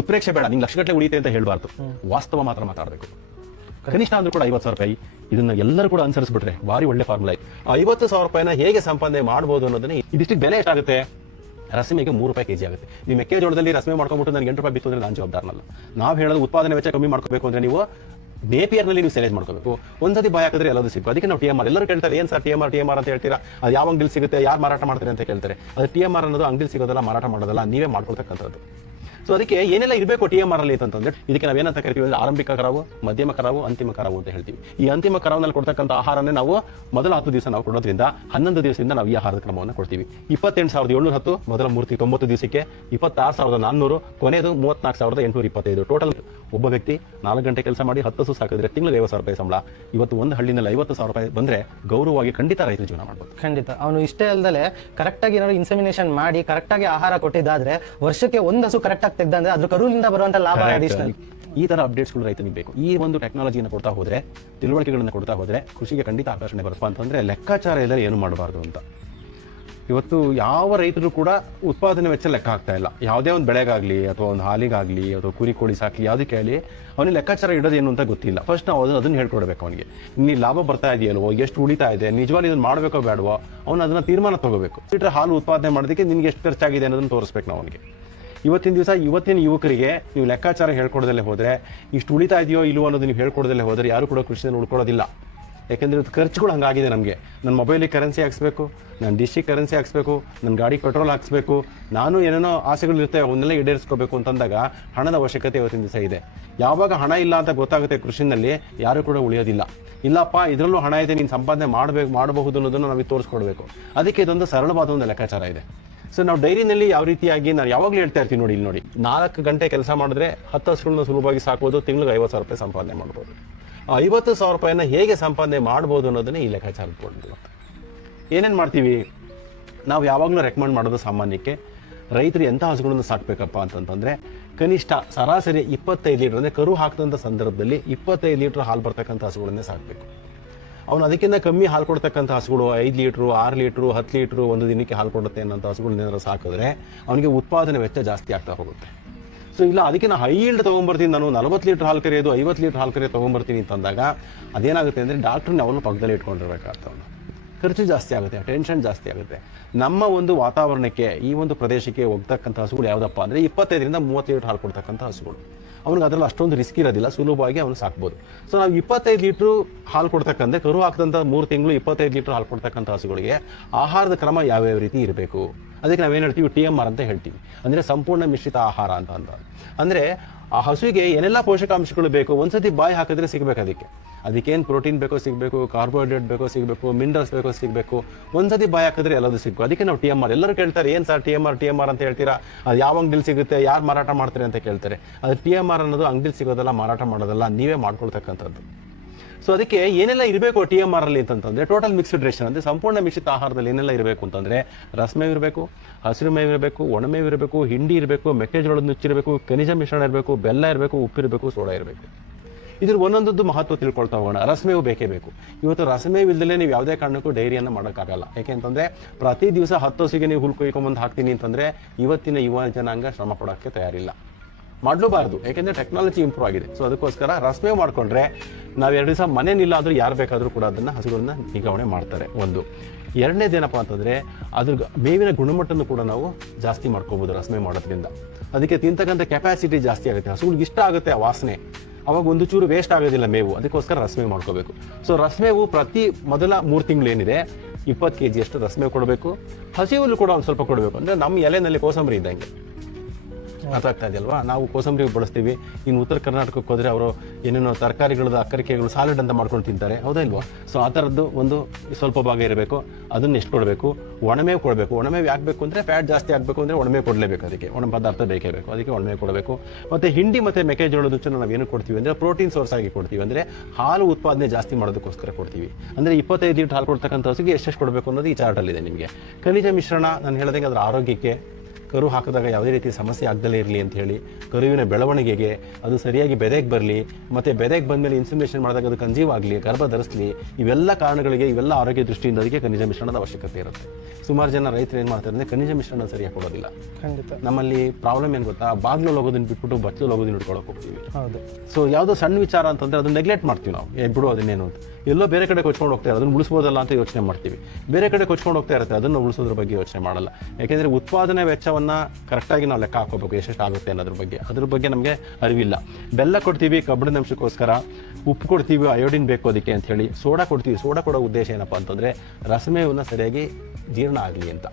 ಉತ್ಪ್ರೇಕ್ಷೆ ಬೇಡ, ನಿಂಗೆ ಲಕ್ಷಗಟ್ಟಲೆ ಉಳಿತೆ ಅಂತ ಹೇಳಬಾರ್ದು, ವಾಸ್ತವ ಮಾತ್ರ ಮಾತಾಡಬೇಕು. ಕನಿಷ್ಠ ಅಂದ್ರೂ ಕೂಡ 50,000 ರೂಪಾಯಿ, ಇದನ್ನ ಎಲ್ಲರೂ ಕೂಡ ಅನುಸರಿಸ್ಬಿಟ್ರೆ ಭಾರಿ ಒಳ್ಳೆ ಫಾರ್ಮುಲಾ. 50,000 ರೂಪಾಯಿನ ಹೇಗೆ ಸಂಪಾದನೆ ಮಾಡಬಹುದು ಅನ್ನೋದನ್ನ, ಇದಿಷ್ಟು ಬೆಲೆ ಎಷ್ಟಾಗುತ್ತೆ? ರಸಮೆಗೆ 3 ರೂಪಾಯಿ ಕೆಜಿ ಆಗುತ್ತೆ. ನೀವು ಮೆಕ್ಕೆಜೋಳದಲ್ಲಿ ರಸಮೆ ಮಾಡ್ಕೊಂಡ್ಬಿಟ್ಟು ನನಗೆ 8 ರೂಪಾಯಿ ಬಿತ್ತು ಅಂದ್ರೆ ನಾನು ಜವಾಬ್ದಾರನಲ್ಲ. ನಾವು ಹೇಳೋದು ಉತ್ಪಾದನೆ ವೆಚ್ಚ ಕಮ್ಮಿ ಮಾಡ್ಕೋಬೇಕು ಅಂದ್ರೆ ನೀವು ನೇಪಿಯರ್ನಲ್ಲಿ ನೀವು ಸೆಲೆಕ್ಟ್ ಮಾಡ್ಕೋಬೇಕು. ಒಂದ್ಸತಿ ಬಾಯ್ ಹಾಕಿದ್ರೆ ಎಲ್ಲದೂ ಸಿಗುತ್ತೆ. ಅದಕ್ಕೆ ನಾವು TMR ಎಲ್ಲರೂ ಕೇಳ್ತಾರೆ, ಏನ್ ಸರ್ TMR ಅಂತ ಹೇಳ್ತೀರಾ, ಅದು ಯಾವ ಅಂಗಡಿ ಸಿಗುತ್ತೆ, ಯಾರು ಮಾರಾಟ ಮಾಡ್ತಾರೆ ಅಂತ ಕೇಳ್ತಾರೆ. ಅದು TMR ಅನ್ನೋದು ಅಂಗಡಿ ಸಿಗೋದಲ್ಲ, ಮಾರಾಟ ಮಾಡೋದಲ್ಲ, ನೀವೇ ಮಾಡ್ಕೊಳ್ತಕ್ಕಂಥದ್ದು. ಸೊ ಅದಕ್ಕೆ ಏನೆಲ್ಲ ಇರಬೇಕು TMR ಅಲ್ಲಿ ಅಂತಂದ್ರೆ, ಇದಕ್ಕೆ ನಾವೇನಂತ ಕರಿತೀವಿ ಅಂದ್ರೆ ಆರಂಭಿಕ ಕರಾವು, ಮಧ್ಯಮ ಕರಾವು, ಅಂತಿಮ ಕರಾವು ಅಂತ ಹೇಳ್ತೀವಿ. ಈ ಅಂತಿಮ ಕರಾವಿನಲ್ಲಿ ಕೊಡ್ತಕ್ಕಂಥ ಆಹಾರನೇ ನಾವು ಮೊದಲ 10 ದಿವಸ ನಾವು ಕೊಡೋದ್ರಿಂದ 11 ದಿವಸದಿಂದ ನಾವು ಈ ಆಹಾರದ ಕ್ರಮವನ್ನು ಕೊಡ್ತೀವಿ. 28,710 ಮೊದಲ 90 ದಿವಸಕ್ಕೆ, 26,400 ಕೊನೆಯದು 34,825. ಟೋಟಲ್ ಒಬ್ಬ ವ್ಯಕ್ತಿ 4 ಗಂಟೆ ಕೆಲಸ ಮಾಡಿ 10 ಹಸು ಸಾಕಿದ್ರೆ ತಿಂಗಳಿಗೆ 50,000 ರೂಪಾಯಿ ಸಂಬಳ. ಇವತ್ತು ಒಂದು ಹಳ್ಳಿನಲ್ಲಿ 50,000 ರೂಪಾಯಿ ಬಂದ್ರೆ ಗೌರವವಾಗಿ ಖಂಡಿತ ರೈತರು ಜೀವನ ಮಾಡ್ಬೋದು. ಖಂಡಿತ. ಅವನು ಇಷ್ಟೇ ಅಲ್ಲದೆ ಕರೆಕ್ಟಾಗಿ ಏನಾದ್ರು ಇನ್ಸೆಮಿನೇಷನ್ ಮಾಡಿ ಕರೆಕ್ಟಾಗಿ ಆಹಾರ ಕೊಟ್ಟಿದ್ದಾದ್ರೆ ವರ್ಷಕ್ಕೆ ಒಂದು ಹಸು ಕರೆಕ್ಟಾಗಿ ತೆಗೆದಂದ್ರೆ ಅದ್ರ ಕರುವಿನಿಂದ ಬರುವಂತ ಲಾಭ ಅಡಿಷನಲ್. ಈ ತರ ಅಪ್ಡೇಟ್ಸ್ಗಳು ರೈತನಿಗೆ ಬೇಕು. ಈ ಒಂದು ಟೆಕ್ನಾಲಜಿಯನ್ನು ಕೊಡ್ತಾ ಹೋದ್ರೆ, ತಿಳುವಳಿಕೆಗಳನ್ನ ಕೊಡ್ತಾ ಹೋದ್ರೆ ಕೃಷಿಗೆ ಖಂಡಿತ ಆಕರ್ಷಣೆ ಬರಪ್ಪ ಅಂತಂದ್ರೆ ಲೆಕ್ಕಾಚಾರ ಇಲ್ಲದೆ ಏನು ಮಾಡಬಾರ್ದು ಅಂತ. ಇವತ್ತು ಯಾವ ರೈತರು ಕೂಡ ಉತ್ಪಾದನೆ ವೆಚ್ಚ ಲೆಕ್ಕ ಹಾಕ್ತಾ ಇಲ್ಲ. ಯಾವುದೇ ಒಂದು ಬೆಳೆಗಾಗ್ಲಿ ಅಥವಾ ಒಂದು ಹಾಲಿಗಾಗ್ಲಿ ಅಥವಾ ಕುರಿ ಕೋಳಿ ಸಾಕಲಿ ಯಾವುದಕ್ಕೆ ಆಗಲಿ ಅವನಿಗೆ ಲೆಕ್ಕಾಚಾರ ಇಡೋದೇನು ಅಂತ ಗೊತ್ತಿಲ್ಲ. ಫಸ್ಟ್ ನಾವು ಅದನ್ನ ಹೇಳ್ಕೊಡ್ಬೇಕು ಅವನಿಗೆ. ನೀ ಲಾಭ ಬರ್ತಾ ಇದೆಯಲ್ವೋ, ಎಷ್ಟು ಉಳಿತಾ ಇದೆ, ನಿಜವಾಗಿ ಇದನ್ನು ಮಾಡಬೇಕೋ ಬೇಡವೋ, ಅವನು ಅದನ್ನ ತೀರ್ಮಾನ ತಗೋಬೇಕು. ಲೀಟರ್ ಹಾಲು ಉತ್ಪಾದನೆ ಮಾಡೋದಕ್ಕೆ ನಿನ್ಗೆ ಎಷ್ಟು ಖರ್ಚಾಗಿದೆ ಅನ್ನೋದನ್ನ ತೋರಿಸ್ಬೇಕು ನಾವು ಅವನಿಗೆ. ಇವತ್ತಿನ ಯುವಕರಿಗೆ ನೀವು ಲೆಕ್ಕಾಚಾರ ಹೇಳ್ಕೊಡದಲ್ಲೇ ಹೋದ್ರೆ, ಇಷ್ಟು ಉಳಿತಾ ಇದೆಯೋ ಇಲ್ವೋ ಅನ್ನೋದು ನೀವು ಹೇಳ್ಕೊಡದಲ್ಲೇ ಹೋದ್ರೆ ಯಾರು ಕೂಡ ಕೃಷಿಯಲ್ಲಿ ಉಳ್ಕೊಳ್ಳೋದಿಲ್ಲ. ಯಾಕೆಂದರೆ ಖರ್ಚುಗಳು ಹಂಗಾಗಿದೆ. ನಮಗೆ ನನ್ನ ಮೊಬೈಲಿಗೆ ಕರೆನ್ಸಿ ಹಾಕ್ಸ್ಬೇಕು, ನನ್ನ ಡಿಶ್ಶಿಗೆ ಕರೆನ್ಸಿ ಹಾಕ್ಸ್ಬೇಕು, ನನ್ನ ಗಾಡಿ ಪೆಟ್ರೋಲ್ ಹಾಕ್ಸ್ಬೇಕು, ನಾನು ಏನೇನೋ ಆಸೆಗಳು ಇರ್ತವೆ ಅವನ್ನೆಲ್ಲ ಈಡೇರಿಸ್ಕೋಬೇಕು ಅಂತಂದಾಗ ಹಣದ ಅವಶ್ಯಕತೆ ಇವತ್ತಿನ ದಿವಸ ಇದೆ. ಯಾವಾಗ ಹಣ ಇಲ್ಲ ಅಂತ ಗೊತ್ತಾಗುತ್ತೆ ಕೃಷಿನಲ್ಲಿ, ಯಾರು ಕೂಡ ಉಳಿಯೋದಿಲ್ಲ. ಇಲ್ಲಪ್ಪ ಇದರಲ್ಲೂ ಹಣ ಇದೆ, ನೀನು ಸಂಪಾದನೆ ಮಾಡಬಹುದು ಅನ್ನೋದನ್ನು ನಾವು ತೋರಿಸ್ಕೊಡ್ಬೇಕು. ಅದಕ್ಕೆ ಇದೊಂದು ಸರಳವಾದ ಒಂದು ಲೆಕ್ಕಾಚಾರ ಇದೆ. ಸೊ ನಾವು ಡೈರಿನಲ್ಲಿ ಯಾವ ರೀತಿಯಾಗಿ ನಾನು ಯಾವಾಗಲೂ ಹೇಳ್ತಾ ಇರ್ತೀನಿ ನೋಡಿ, ಇಲ್ಲಿ ನೋಡಿ, 4 ಗಂಟೆ ಕೆಲಸ ಮಾಡಿದ್ರೆ 10 ಹಸುಗಳನ್ನ ಸುಲಭವಾಗಿ ಸಾಕ್ಬೋದು, ತಿಂಗಳಿಗೆ 50,000 ರೂಪಾಯಿ ಸಂಪಾದನೆ ಮಾಡ್ಬೋದು. 50,000 ರೂಪಾಯಿನ ಹೇಗೆ ಸಂಪಾದನೆ ಮಾಡ್ಬೋದು ಅನ್ನೋದನ್ನೇ ಈ ಲೆಕ್ಕಾಚಾರ ಕೊಡ್ಬೋದು. ಏನೇನು ಮಾಡ್ತೀವಿ ನಾವು? ಯಾವಾಗಲೂ ರೆಕಮೆಂಡ್ ಮಾಡೋದು ಸಾಮಾನ್ಯಕ್ಕೆ ರೈತರು ಎಂಥ ಹಸುಗಳನ್ನು ಸಾಕಬೇಕಪ್ಪ ಅಂತಂತಂದರೆ, ಕನಿಷ್ಠ ಸರಾಸರಿ 25 ಲೀಟರ್ ಅಂದರೆ ಕರು ಹಾಕಿದಂಥ ಸಂದರ್ಭದಲ್ಲಿ 25 ಲೀಟರ್ ಹಾಲು ಬರ್ತಕ್ಕಂಥ ಹಸುಗಳನ್ನೇ ಸಾಕಬೇಕು. ಅವನು ಅದಕ್ಕಿಂತ ಕಮ್ಮಿ ಹಾಲು ಕೊಡ್ತಕ್ಕಂಥ ಹಸುಗಳು 5 ಲೀಟ್ರು, 6 ಲೀಟ್ರು, 10 ಲೀಟ್ರು ಒಂದು ದಿನಕ್ಕೆ ಹಾಲು ಕೊಡುತ್ತೆ ಅನ್ನೋಂಥ ಹಸುಗಳನ್ನೇನಾದ್ರು ಸಾಕಿದ್ರೆ ಅವನಿಗೆ ಉತ್ಪಾದನೆ ವೆಚ್ಚ ಜಾಸ್ತಿ ಆಗ್ತಾ ಹೋಗುತ್ತೆ. ಸೊ ಇಲ್ಲ ಅದಕ್ಕೆ ನಾನು ಹೈ ಈಲ್ಡ್ ತೊಗೊಂಬರ್ತೀನಿ, ನಾನು 40 ಲೀಟರ್ ಹಾಲು ಕರೆಯೋದು 50 ಲೀಟರ್ ಹಾಲು ಕರೆಯೋದು ತೊಗೊಂಬರ್ತೀನಿ ಅಂತಂದಾಗ ಅದೇನಾಗುತ್ತೆ ಅಂದರೆ ಡಾಕ್ಟ್ರನ್ನ ಅವನು ಪಕ್ಕದಲ್ಲಿ ಇಟ್ಕೊಂಡಿರ್ಬೇಕಾಗ್ತವನು. ಖರ್ಚು ಜಾಸ್ತಿ ಆಗುತ್ತೆ, ಟೆನ್ಷನ್ ಜಾಸ್ತಿ ಆಗುತ್ತೆ. ನಮ್ಮ ಒಂದು ವಾತಾವರಣಕ್ಕೆ, ಈ ಒಂದು ಪ್ರದೇಶಕ್ಕೆ ಹೋಗ್ತಕ್ಕಂಥ ಹಸುಗಳು ಯಾವುದಪ್ಪ ಅಂದರೆ 25ರಿಂದ 30 ಲೀಟರ್ ಹಾಲು ಕೊಡ್ತಕ್ಕಂಥ ಹಸುಗಳು. ಅವ್ನಿಗೆ ಅದರಲ್ಲಿ ಅಷ್ಟೊಂದು ರಿಸ್ಕ್ ಇರೋದಿಲ್ಲ, ಸುಲಭವಾಗಿ ಅವನು ಸಾಕ್ಬೋದು. ಸೊ ನಾವು 25 ಲೀಟ್ರು ಹಾಲು ಕೊಡ್ತಕ್ಕಂಥ ಕರು ಹಾಕಿದಂಥ 3 ತಿಂಗಳು 25 ಲೀಟರ್ ಹಾಲು ಕೊಡ್ತಕ್ಕಂಥ ಹಸುಗಳಿಗೆ ಆಹಾರದ ಕ್ರಮ ಯಾವ್ಯಾವ ರೀತಿ ಇರಬೇಕು, ಅದಕ್ಕೆ ನಾವೇನು ಹೇಳ್ತೀವಿ TMR ಅಂತ ಹೇಳ್ತೀವಿ. ಅಂದರೆ ಸಂಪೂರ್ಣ ಮಿಶ್ರಿತ ಆಹಾರ ಅಂತ ಅಂದರೆ ಆ ಹಸುವಿಗೆ ಏನೆಲ್ಲ ಪೋಷಕಾಂಶಗಳು ಬೇಕು ಒಂದ್ಸತಿ ಬಾಯಿ ಹಾಕಿದ್ರೆ ಸಿಗಬೇಕು. ಅದಕ್ಕೇನು ಪ್ರೋಟೀನ್ ಬೇಕೋ ಸಿಗಬೇಕು, ಕಾರ್ಬೋಹೈಡ್ರೇಟ್ ಬೇಕೋ ಸಿಗಬೇಕು, ಮಿನರಲ್ಸ್ ಬೇಕೋ ಸಿಗಬೇಕು. ಒಂದ್ಸತಿ ಬಾಯಿ ಹಾಕಿದ್ರೆ ಎಲ್ಲದೂ ಸಿಗಬೇಕು. ಅದಕ್ಕೆ ನಾವು TMR. ಎಲ್ಲರೂ ಕೇಳ್ತಾರೆ, ಏನು ಸರ್ TMR ಅಂತ ಹೇಳ್ತೀರಾ, ಅದು ಯಾವ ಅಂಗಡಿಲಿ ಸಿಗುತ್ತೆ, ಯಾರು ಮಾರಾಟ ಮಾಡ್ತಾರೆ ಅಂತ ಕೇಳ್ತಾರೆ. ಅದು TMR ಅನ್ನೋದು ಅಂಗಡಿಲಿ ಸಿಗೋದಲ್ಲ, ಮಾರಾಟ ಮಾಡೋದಲ್ಲ, ನೀವೇ ಮಾಡ್ಕೊಳ್ತಕ್ಕಂಥದ್ದು. ಸೊ ಅದಕ್ಕೆ ಏನೆಲ್ಲ ಇರಬೇಕು TMR ಅಲ್ಲಿ ಅಂತಂದ್ರೆ, ಟೋಟಲ್ ಮಿಕ್ಸ್ಡ್ ರೇಷನ್ ಅಂದರೆ ಸಂಪೂರ್ಣ ಮಿಶ್ರಿತ ಆಹಾರದಲ್ಲಿ ಏನೆಲ್ಲ ಇರಬೇಕು ಅಂತಂದರೆ, ರಸಮೇವು ಇರಬೇಕು, ಹಸಿರು ಮೇವು ಇರಬೇಕು, ಒಣಮೇವು ಇರಬೇಕು, ಹಿಂಡಿ ಇರಬೇಕು, ಮೆಕ್ಕೆಜೋಳದ ನುಚ್ಚಿರಬೇಕು, ಖನಿಜ ಮಿಶ್ರಣ ಇರಬೇಕು, ಬೆಲ್ಲ ಇರಬೇಕು, ಉಪ್ಪಿರಬೇಕು, ಸೋಡಾ ಇರಬೇಕು. ಇದ್ರ ಒಂದೊಂದದ್ದು ಮಹತ್ವ ತಿಳ್ಕೊಳ್ತಾ ಹೋಗೋಣ. ರಸಮೇವು ಬೇಕೇ ಬೇಕು. ಇವತ್ತು ರಸಮೇವು ಇಲ್ಲದೆ ನೀವು ಯಾವುದೇ ಕಾರಣಕ್ಕೂ ಡೈರಿಯನ್ನು ಮಾಡೋಕ್ಕಾಗಲ್ಲ. ಯಾಕೆಂತಂದರೆ ಪ್ರತಿ ದಿವಸ 10 ಹಸುಗೆ ನೀವು ಹುಲ್ ಕೊಯ್ಕೊಂಬಂದು ಹಾಕ್ತೀನಿ ಅಂತಂದರೆ ಇವತ್ತಿನ ಯುವ ಜನಾಂಗ ಶ್ರಮ ಪಡೋಕ್ಕೆ ತಯಾರಿಲ್ಲ, ಮಾಡಲೂಬಾರ್ದು. ಯಾಕೆಂದರೆ ಟೆಕ್ನಾಲಜಿ ಇಂಪ್ರೂವ್ ಆಗಿದೆ. ಸೊ ಅದಕ್ಕೋಸ್ಕರ ರಸಮೇವು ಮಾಡಿಕೊಂಡ್ರೆ ನಾವು 2 ದಿವಸ ಮನೇನಿಲ್ಲಾದರೂ ಯಾರು ಬೇಕಾದರೂ ಕೂಡ ಅದನ್ನು ಹಸುಗಳನ್ನ ನಿಗಾವಣೆ ಮಾಡ್ತಾರೆ. ಒಂದು. ಎರಡನೇದೇನಪ್ಪ ಅಂತಂದರೆ ಅದ್ರ ಮೇವಿನ ಗುಣಮಟ್ಟವನ್ನು ಕೂಡ ನಾವು ಜಾಸ್ತಿ ಮಾಡ್ಕೋಬೋದು ರಸಮೇವು ಮಾಡೋದ್ರಿಂದ. ಅದಕ್ಕೆ ತಿಂತಕ್ಕಂಥ ಕೆಪಾಸಿಟಿ ಜಾಸ್ತಿ ಆಗುತ್ತೆ, ಹಸುಗಳಿಗೆ ಇಷ್ಟ ಆಗುತ್ತೆ ಆ ವಾಸನೆ. ಅವಾಗ ಒಂದು ಚೂರು ವೇಸ್ಟ್ ಆಗೋದಿಲ್ಲ ಮೇವು. ಅದಕ್ಕೋಸ್ಕರ ರಸಮೇವು ಮಾಡ್ಕೋಬೇಕು. ಸೊ ರಸಮೇವು ಪ್ರತಿ ಮೊದಲ 3 ತಿಂಗಳು ಏನಿದೆ 20 kg ಅಷ್ಟು ರಸಮೇವು ಕೊಡಬೇಕು. ಹಸಿ ಹುಲ್ಲು ಕೂಡ ಒಂದು ಸ್ವಲ್ಪ ಕೊಡಬೇಕು. ಅಂದರೆ ನಮ್ಮ ಎಲೆನಲ್ಲಿ ಕೋಸಂಬರಿ ಇದ್ದಂಗೆ ಅರ್ಥಾಗ್ತಾ ಇದೆಯಲ್ವಾ. ನಾವು ಕೋಸಂಬರಿ ಬಳಸ್ತೀವಿ. ಇನ್ನು ಉತ್ತರ ಕರ್ನಾಟಕಕ್ಕೆ ಹೋದರೆ ಅವರು ಏನೇನೋ ತರಕಾರಿಗಳದ ಅಕ್ಕರಿಕೆಗಳು ಸಾಲಡ್ ಅಂತ ಮಾಡ್ಕೊಂಡು ತಿಂತಾರೆ, ಹೌದಾ ಇಲ್ವಾ. ಸೊ ಆ ಥರದ್ದು ಒಂದು ಸ್ವಲ್ಪ ಭಾಗ ಇರಬೇಕು. ಅದನ್ನು ಎಷ್ಟು ಕೊಡಬೇಕು? ಒಣಮೇವು ಕೊಡಬೇಕು. ಒಣಮೇವು ಯಾಕೆ ಬೇಕು ಅಂದರೆ ಫ್ಯಾಟ್ ಜಾಸ್ತಿ ಆಗಬೇಕು ಅಂದರೆ ಒಣಮೇವು ಕೊಡಲೇಬೇಕು. ಅದಕ್ಕೆ ಒಣ ಪದಾರ್ಥ ಬೇಕೇ ಬೇಕು. ಅದಕ್ಕೆ ಒಣಮೇವು ಕೊಡಬೇಕು. ಮತ್ತು ಹಿಂಡಿ ಮತ್ತು ಮೆಕ್ಕೆಜೋಳದ ನುಚ್ಚನ್ನು ನಾವು ಏನು ಕೊಡ್ತೀವಿ ಅಂದರೆ ಪ್ರೋಟೀನ್ ಸೋರ್ಸ್ ಆಗಿ ಕೊಡ್ತೀವಿ. ಅಂದರೆ ಹಾಲು ಉತ್ಪಾದನೆ ಜಾಸ್ತಿ ಮಾಡೋದಕ್ಕೋಸ್ಕರ ಕೊಡ್ತೀವಿ. ಅಂದರೆ 25 ಲೀಟರ್ ಹಾಲು ಕೊಡ್ತಕ್ಕಂಥ ಹಸುಗೆ ಎಷ್ಟೆಷ್ಟು ಕೊಡಬೇಕು ಅನ್ನೋದು ಈ ಚಾರ್ಟಲ್ಲಿದೆ ನಿಮಗೆ. ಖನಿಜ ಮಿಶ್ರಣ ನಾನು ಹೇಳ್ದಂಗೆ ಅದರ ಆರೋಗ್ಯಕ್ಕೆ, ಕರು ಹಾಕಿದಾಗ ಯಾವುದೇ ರೀತಿ ಸಮಸ್ಯೆ ಆಗದಲ್ಲೇ ಇರಲಿ ಅಂತ ಹೇಳಿ, ಕರುವಿನ ಬೆಳವಣಿಗೆಗೆ ಅದು ಸರಿಯಾಗಿ ಬೆದೆಗೆ ಬರಲಿ, ಮತ್ತು ಬೆದೆಗೆ ಬಂದಮೇಲೆ ಇನ್ಸಿಮಿನೇಷನ್ ಮಾಡಿದಾಗ ಅದು ಕನ್ಸೀವ್ ಆಗಲಿ, ಗರ್ಭ ಧರಿಸಲಿ, ಇವೆಲ್ಲ ಕಾರಣಗಳಿಗೆ, ಇವೆಲ್ಲ ಆರೋಗ್ಯ ದೃಷ್ಟಿಯಿಂದ ಅದಕ್ಕೆ ಖನಿಜ ಮಿಶ್ರಣದ ಅವಶ್ಯಕತೆ ಇರುತ್ತೆ. ಸುಮಾರು ಜನ ರೈತರು ಏನು ಮಾಡ್ತಾರೆ ಅಂದರೆ ಖನಿಜ ಮಿಶ್ರಣ ಸರಿಯಾಗಿ ಕೊಡೋದಿಲ್ಲ. ಖಂಡಿತ ನಮ್ಮಲ್ಲಿ ಪ್ರಾಬ್ಲಮ್ ಏನು ಗೊತ್ತಾ, ಬಾಗ್ಲು ಹೋಗೋದನ್ನ ಬಿಟ್ಬಿಟ್ಟು ಬಚ್ಚಲು ಹೋಗೋದನ್ನ ಹಿಡ್ಕೊಳಕ್ಕೆ ಹೋಗ್ತೀವಿ. ಹೌದು. ಸೊ ಯಾವುದೋ ಸಣ್ಣ ವಿಚಾರ ಅಂತಂದರೆ ಅದನ್ನ ನೆಗ್ಲೆಕ್ಟ್ ಮಾಡ್ತೀವಿ ನಾವು, ಬಿಡು ಅದನ್ನೇನು ಅಂತ. ಎಲ್ಲೋ ಬೇರೆ ಕಡೆ ಕೊಚ್ಕೊಂಡು ಹೋಗ್ತಾ ಇರೋದು, ಅದನ್ನು ಉಳಿಸ್ಬೋದಲ್ಲ ಅಂತ ಯೋಚನೆ ಮಾಡ್ತೀವಿ. ಬೇರೆ ಕಡೆ ಕೊಚ್ಕೊಂಡು ಹೋಗ್ತಾ ಇರುತ್ತೆ, ಅದನ್ನು ಉಳಿಸೋದ್ರ ಬಗ್ಗೆ ಯೋಚನೆ ಮಾಡಲ್ಲ. ಯಾಕೆಂದರೆ ಉತ್ಪಾದನೆ ವೆಚ್ಚವನ್ನು ಕರೆಕ್ಟಾಗಿ ನಾವು ಲೆಕ್ಕ ಹಾಕೋಬೇಕು, ಎಷ್ಟೆಷ್ಟು ಆಗುತ್ತೆ ಅನ್ನೋದ್ರ ಬಗ್ಗೆ ನಮಗೆ ಅರಿವಿಲ್ಲ. ಬೆಲ್ಲ ಕೊಡ್ತೀವಿ ಕಬ್ಬಿಣದ ಅಂಶಕ್ಕೋಸ್ಕರ, ಉಪ್ಪು ಕೊಡ್ತೀವಿ ಅಯೋಡಿನ್ ಬೇಕು ಅದಕ್ಕೆ ಅಂತ ಹೇಳಿ, ಸೋಡಾ ಕೊಡ್ತೀವಿ. ಸೋಡಾ ಕೊಡೋ ಉದ್ದೇಶ ಏನಪ್ಪ ಅಂತಂದರೆ ರಸಮೇವನ್ನ ಸರಿಯಾಗಿ ಜೀರ್ಣ ಆಗಲಿ ಅಂತ.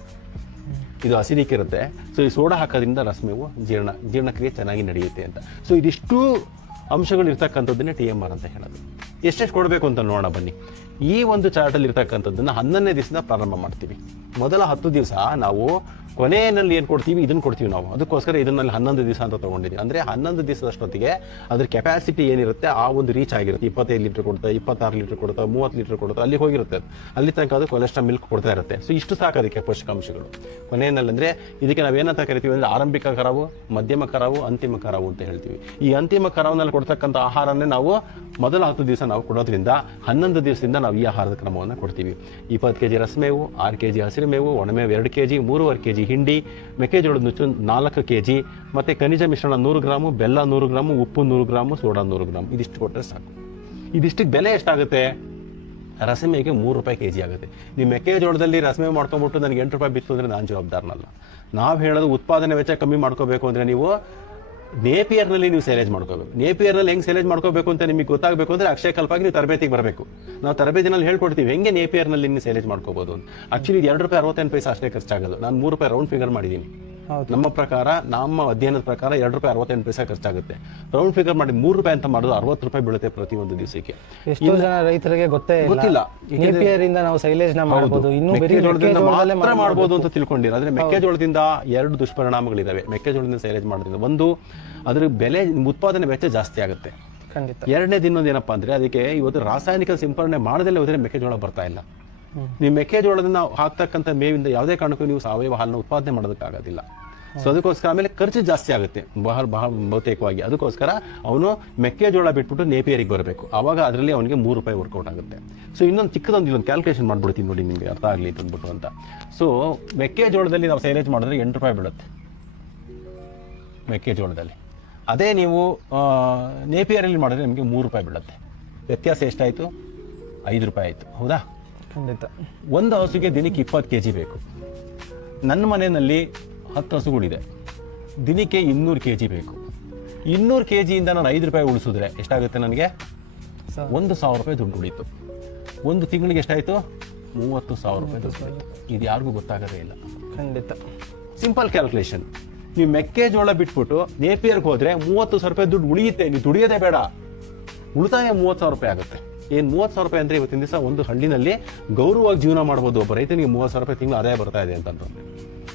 ಇದು ಅಸಿಡಿಕ್ ಇರುತ್ತೆ. ಸೊ ಈ ಸೋಡಾ ಹಾಕೋದ್ರಿಂದ ರಸಮೇವು ಜೀರ್ಣಕ್ರಿಯೆ ಚೆನ್ನಾಗಿ ನಡೆಯುತ್ತೆ ಅಂತ. ಸೊ ಇದಿಷ್ಟು ಅಂಶಗಳು ಇರ್ತಕ್ಕಂಥದ್ದನ್ನೇ TMR ಅಂತ ಹೇಳೋದು. ಎಷ್ಟೆಷ್ಟು ಕೊಡಬೇಕು ಅಂತ ನೋಡೋಣ ಬನ್ನಿ. ಈ ಒಂದು ಚಾರ್ಟಲ್ಲಿ ಇರ್ತಕ್ಕಂಥದ್ದನ್ನು 11ನೇ ದಿವಸದಿಂದ ಪ್ರಾರಂಭ ಮಾಡ್ತೀವಿ. ಮೊದಲ 10 ದಿವಸ ನಾವು ಕೊನೆಯಲ್ಲಿ ಏನು ಕೊಡ್ತೀವಿ ಇದನ್ನು ಕೊಡ್ತೀವಿ ನಾವು. ಅದಕ್ಕೋಸ್ಕರ ಇದನ್ನಲ್ಲಿ 11 ದಿವಸ ಅಂತ ತೊಗೊಂಡಿದ್ದೀವಿ. ಅಂದರೆ 11 ದಿವಸದಷ್ಟೊತ್ತಿಗೆ ಅದ್ರ ಕೆಪಾಸಿಟಿ ಏನಿರುತ್ತೆ ಆ ಒಂದು ರೀಚ್ ಆಗಿರುತ್ತೆ. 25 ಲೀಟ್ರ್ ಕೊಡ್ತಾ, 26 ಲೀಟ್ರ್ ಕೊಡ್ತಾ, 30 ಲೀಟ್ರ್ ಕೊಡ್ತಾ, ಅಲ್ಲಿ ಹೋಗಿರುತ್ತೆ. ಅಲ್ಲಿ ತನಕ ಅದು ಕೊಲೆಸ್ಟ್ರಾಲ್ ಮಿಲ್ಕ್ ಕೊಡ್ತಾ ಇರುತ್ತೆ. ಸೊ ಇಷ್ಟು ಸಾಕು ಅದಕ್ಕೆ ಪೋಷಕಾಂಶಗಳು. ಕೊನೆಯಲ್ಲಿ ಅಂದರೆ ಇದಕ್ಕೆ ನಾವೇನಂತ ಕರಿತೀವಿ ಅಂದರೆ ಆರಂಭಿಕ ಕರಾವು, ಮಧ್ಯಮ ಕರಾವು, ಅಂತಿಮ ಕರಾವು ಅಂತ ಹೇಳ್ತೀವಿ. ಈ ಅಂತಿಮ ಕರಾವಿನಲ್ಲಿ ಕೊಡ್ತಕ್ಕಂಥ ಆಹಾರನೇ ನಾವು ಮೊದಲ 10 ದಿವಸ ನಾವು ಕೊಡೋದ್ರಿಂದ 11 ದಿವಸದಿಂದ ನಾವು ಈ ಆಹಾರದ ಕ್ರಮವನ್ನು ಕೊಡ್ತೀವಿ. 20 kg ರಸಮೇವು, 6 kg ಹಸಿರು ಮೇವು, ಒಣಮೇವು 2 kg, 3.5 kg ಹಿಂಡಿ, ಮೆಕ್ಕೆಜೋಳದ ನುಚ್ಚು 4 kg, ಮತ್ತು ಖನಿಜ ಮಿಶ್ರಣ 100 ಗ್ರಾಮು, ಬೆಲ್ಲ 100 ಗ್ರಾಮು, ಉಪ್ಪು 100 ಗ್ರಾಮು, ಸೋಡಾ 100 ಗ್ರಾಮ್. ಇದಿಷ್ಟು ಕೊಟ್ಟರೆ ಸಾಕು. ಇದಿಷ್ಟಕ್ಕೆ ಬೆಲೆ ಎಷ್ಟಾಗುತ್ತೆ? ರಸಮೇವಿಗೆ 3 ರೂಪಾಯಿ kg ಆಗುತ್ತೆ. ನೀವು ಮೆಕ್ಕೆಜೋಳದಲ್ಲಿ ರಸಮೇವು ಮಾಡ್ಕೊಂಬಿಟ್ಟು ನನಗೆ 8 ರೂಪಾಯಿ ಬಿತ್ತು ಅಂದರೆ ನಾನು ಜವಾಬ್ದಾರನಲ್ಲ. ನಾವು ಹೇಳೋದು ಉತ್ಪಾದನೆ ವೆಚ್ಚ ಕಮ್ಮಿ ಮಾಡ್ಕೋಬೇಕು ಅಂದರೆ ನೀವು ನೇಪಿಯರ್ನಲ್ಲಿ ನೀವು ಸೇಲೇಜ್ ಮಾಡ್ಕೋಬೇಕು. ನೇಪಿಯರ್ನಲ್ಲಿ ಹೆಂಗೆ ಸೇಲೇಜ್ ಮಾಡ್ಕೋಬೇಕು ಅಂತ ನಿಮಗೆ ಗೊತ್ತಾಗಬೇಕು ಅಂದರೆ ಅಕ್ಷಯ ಕಲ್ಪಾಗಿ ನೀವು ತರಬೇತಿಗೆ ಬರಬೇಕು. ನಾವು ತರಬೇತಿನಲ್ಲಿ ಹೇಳ್ಕೊಡ್ತೀವಿ ಹೆಂಗೆ ನೇಪಿಯರ್ನಲ್ಲಿ ನೀವು ಸೇಲೇಜ್ ಮಾಡ್ಕೋಬೋದು ಅಂತ. ಆಕ್ಚುಲಿ ಇದು 2 ರೂಪಾಯಿ 68 ಪೈಸೆ ಅಷ್ಟೇ ಖರ್ಚಾಗೋದು. ನಾನು 3 ರೂಪಾಯಿ ರೌಂಡ್ ಫಿಗರ್ ಮಾಡಿದ್ದೀನಿ. ನಮ್ಮ ಪ್ರಕಾರ, ನಮ್ಮ ಅಧ್ಯಯನದ ಪ್ರಕಾರ 2 ರೂಪಾಯಿ 68 ಪೈಸೆ ಖರ್ಚಾಗುತ್ತೆ. ರೌಂಡ್ ಫಿಗರ್ ಮಾಡಿ 3 ರೂಪಾಯಿ ಅಂತ ಮಾಡೋದು 60 ರೂಪಾಯಿ ಬೀಳುತ್ತೆ ಪ್ರತಿ ಒಂದು ದಿವಸಕ್ಕೆ. ಎಷ್ಟೋ ಜನ ರೈತರಿಗೆ ಗೊತ್ತಿಲ್ಲ ನೇಪಿಯರಿಂದ ನಾವು ಸೈಲೇಜ್ ಮಾಡಬಹುದು, ಇನ್ನು ಮೆಕ್ಕೆಜೋಳದಿಂದ ಮಾತ್ರ ಮಾಡಬಹುದು ಅಂತ ತಿಳ್ಕೊಂಡಿರ. ಆದ್ರೆ ಮೆಕ್ಕೆಜೋಳದಿಂದ 2 ದುಷ್ಪರಿಣಾಮಗಳಿದಾವೆ ಮೆಕ್ಕೆಜೋಳದಿಂದ ಸೈಲೇಜ್ ಮಾಡೋದ್ರಿಂದ. ಒಂದು, ಅದ್ರ ಬೆಲೆ, ಉತ್ಪಾದನೆ ವೆಚ್ಚ ಜಾಸ್ತಿ ಆಗುತ್ತೆ. ಖಂಡಿತ. ಎರಡನೇದು ಇನ್ನೊಂದು ಏನಪ್ಪಾ ಅಂದ್ರೆ, ಅದಕ್ಕೆ ಇವತ್ತು ರಾಸಾಯನಿಕ ಸಿಂಪರಣೆ ಮಾಡದಲ್ಲೇ ಹೋದ್ರೆ ಮೆಕ್ಕೆಜೋಳ ಬರ್ತಾ ಇಲ್ಲ. ನೀವು ಮೆಕ್ಕೆಜೋಳದಿಂದ ಹಾಕ್ತಕ್ಕಂಥ ಮೇವಿಂದ ಯಾವುದೇ ಕಾರಣಕ್ಕೂ ನೀವು ಸಾವಯವ ಹಾಲನ್ನ ಉತ್ಪಾದನೆ ಮಾಡೋದಕ್ಕಾಗೋದಿಲ್ಲ. ಸೊ ಅದಕ್ಕೋಸ್ಕರ ಆಮೇಲೆ ಖರ್ಚು ಜಾಸ್ತಿ ಆಗುತ್ತೆ ಬಹಳ ಬಹುತೇಕವಾಗಿ. ಅದಕ್ಕೋಸ್ಕರ ಅವನು ಮೆಕ್ಕೆಜೋಳ ಬಿಟ್ಬಿಟ್ಟು ನೇಪಿಯರಿಗೆ ಬರಬೇಕು. ಆವಾಗ ಅದರಲ್ಲಿ ಅವನಿಗೆ 3 ರೂಪಾಯಿ ವರ್ಕೌಟ್ ಆಗುತ್ತೆ. ಸೊ ಇನ್ನೊಂದು ಚಿಕ್ಕದೊಂದು ಇಲ್ಲೊಂದು ಕ್ಯಾಲ್ಕುಲೇಷನ್ ಮಾಡ್ಬಿಡ್ತೀನಿ ನೋಡಿ, ನಿಮಗೆ ಅರ್ಥ ಆಗಲಿ ತಂದ್ಬಿಟ್ಟು ಅಂತ. ಸೊ ಮೆಕ್ಕೆಜೋಳದಲ್ಲಿ ನಾವು ಸೈಲೇಜ್ ಮಾಡಿದ್ರೆ 8 ರೂಪಾಯಿ ಬೀಳುತ್ತೆ ಮೆಕ್ಕೆಜೋಳದಲ್ಲಿ. ಅದೇ ನೀವು ನೇಪಿಯರಲ್ಲಿ ಮಾಡಿದ್ರೆ ನಿಮಗೆ 3 ರೂಪಾಯಿ ಬೀಳುತ್ತೆ. ವ್ಯತ್ಯಾಸ ಎಷ್ಟಾಯಿತು? 5 ರೂಪಾಯಿ ಆಯಿತು. ಹೌದಾ? ಖಂಡಿತ. ಒಂದು ಹಸುಗೆ ದಿನಕ್ಕೆ 20 kg ಬೇಕು. ನನ್ನ ಮನೆಯಲ್ಲಿ 10 ಹಸುಗಳಿದೆ. ದಿನಕ್ಕೆ 200 kg ಬೇಕು. 200 kgಯಿಂದ ನಾನು 5 ರೂಪಾಯಿ ಉಳಿಸಿದ್ರೆ ಎಷ್ಟಾಗುತ್ತೆ ನನಗೆ? 1,000 ರೂಪಾಯಿ ದುಡ್ಡು ಉಳಿತು. ಒಂದು ತಿಂಗಳಿಗೆ ಎಷ್ಟಾಯಿತು? 30,000 ರೂಪಾಯಿ ದುಡ್ಡು ಉಳಿತು. ಇದು ಯಾರಿಗೂ ಗೊತ್ತಾಗೋದೇ ಇಲ್ಲ. ಖಂಡಿತ. Simple calculation. ನೀವು ಮೆಕ್ಕೆಜೋಳ ಬಿಟ್ಬಿಟ್ಟು ನೇಪಿಯರ್ಗೆ ಹೋದ್ರೆ 30,000 ರೂಪಾಯಿ ದುಡ್ಡು ಉಳಿಯುತ್ತೆ. ನೀವು ದುಡಿಯೋದೇ ಬೇಡ, ಉಳಿತಾಯ 30,000 ರೂಪಾಯಿ ಆಗುತ್ತೆ. ಏನು 30,000 ರೂಪಾಯಿ ಅಂದರೆ ಇವತ್ತಿನ ದಿವಸ ಒಂದು ಹಳ್ಳಿನಲ್ಲಿ ಗೌರವವಾಗಿ ಜೀವನ ಮಾಡ್ಬೋದು. ಒಬ್ಬ ರೈತನಿಗೆ 30,000 ರೂಪಾಯಿ ತಿಂಗಳು ಆದಾಯ ಬರ್ತಾ ಇದೆ ಅಂತಂದ್ರೆ